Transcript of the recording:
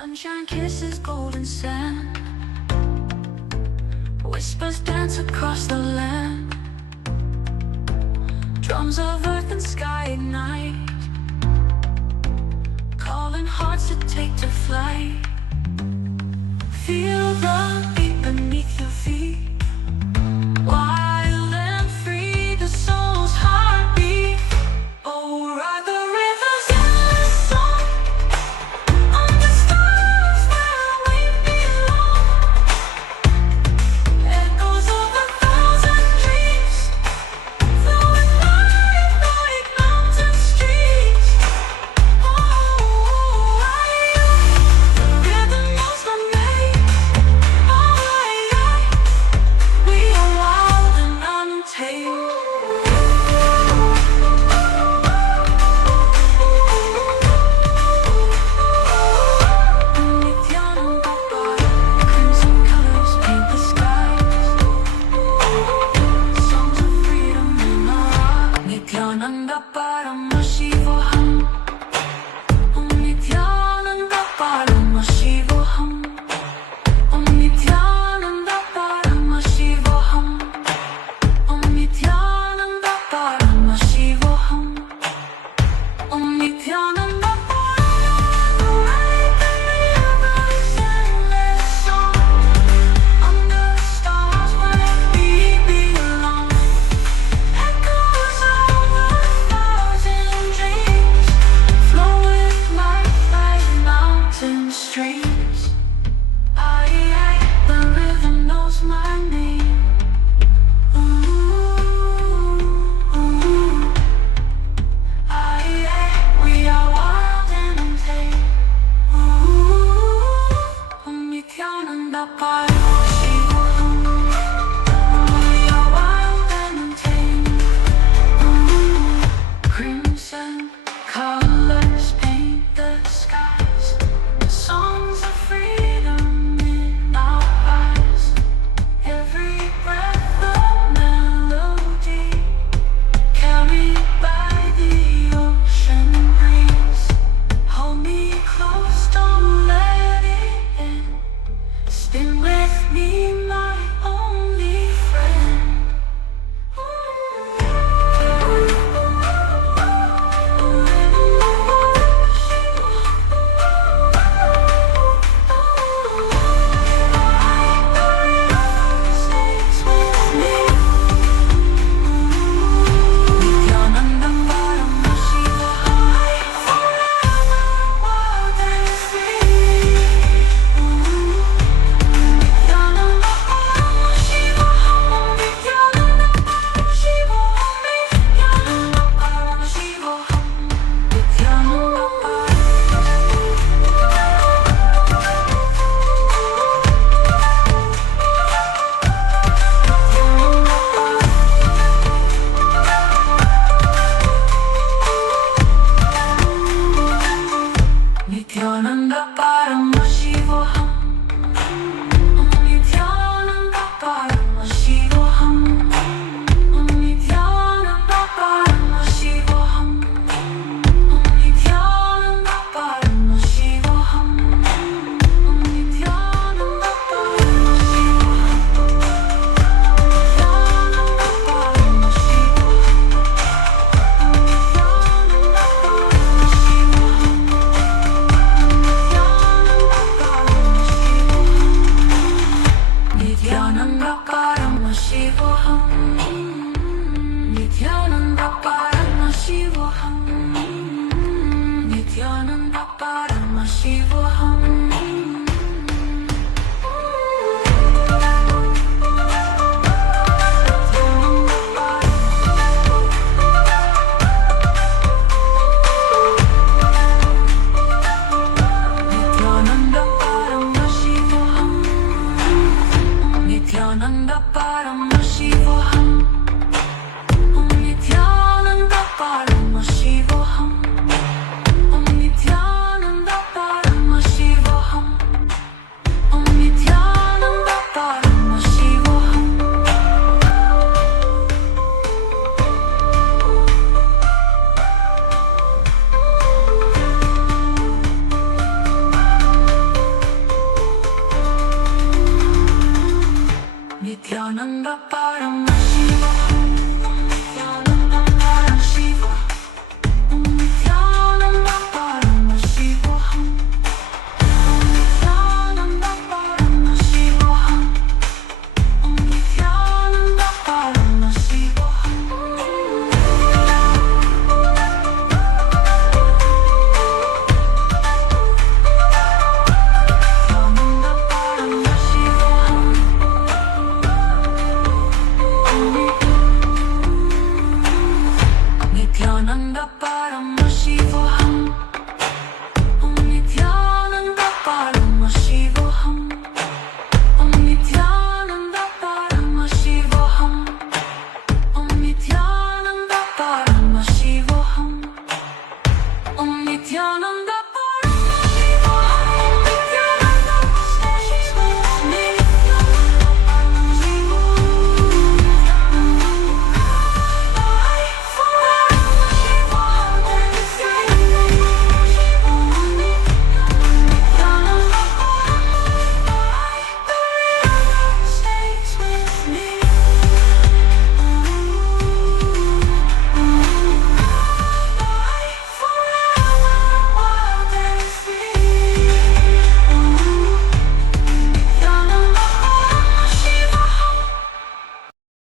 Sunshine kisses golden sand, whispers dance across the land. Drums of earth and sky ignite, calling hearts to take to flight. Feel the beat beneath your feet, wild and free, the soul's heartbeat. Oh, ride the river's endless song on the stars where we belong. Echoes of 1,000 dreams, flowing like mountain streams. Oh, the rhythm knows my name. We are wild and untamed. Crimson colors paint the skies. Songs of freedom in our heart. Nityananda Parama Shivoham. Om Nityananda Parama Shivoham. Om Nityananda Parama Shivoham. Om Nityananda Parama Shivoham. Om Nityananda streams. The rhythm knows my name. We are wild and untamed. Om Nityananda Parama Shivoham. We are wild and untamed. Crimson colors paint the skies. Songs of freedom in our eyes. Every breath a melody, carried by the ocean breeze. Hold me close, don't let it end. Spin with me, my only friend. Nityananda Parama Shivoham. Om Nityananda Parama Shivoham. Om Nityananda Parama Shivoham. Om Nityananda Parama Shivoham. Om Nityananda Parama Nityananda Parama Shivoham. Nityananda Parama Shivoham. Nityananda Parama Shivoham. Nityananda Parama Shivoham. Nityananda Parama Shivoham. Om Nityananda Parama Shivoham. Om Nityananda Parama Shivoham. ఆనంద పరమ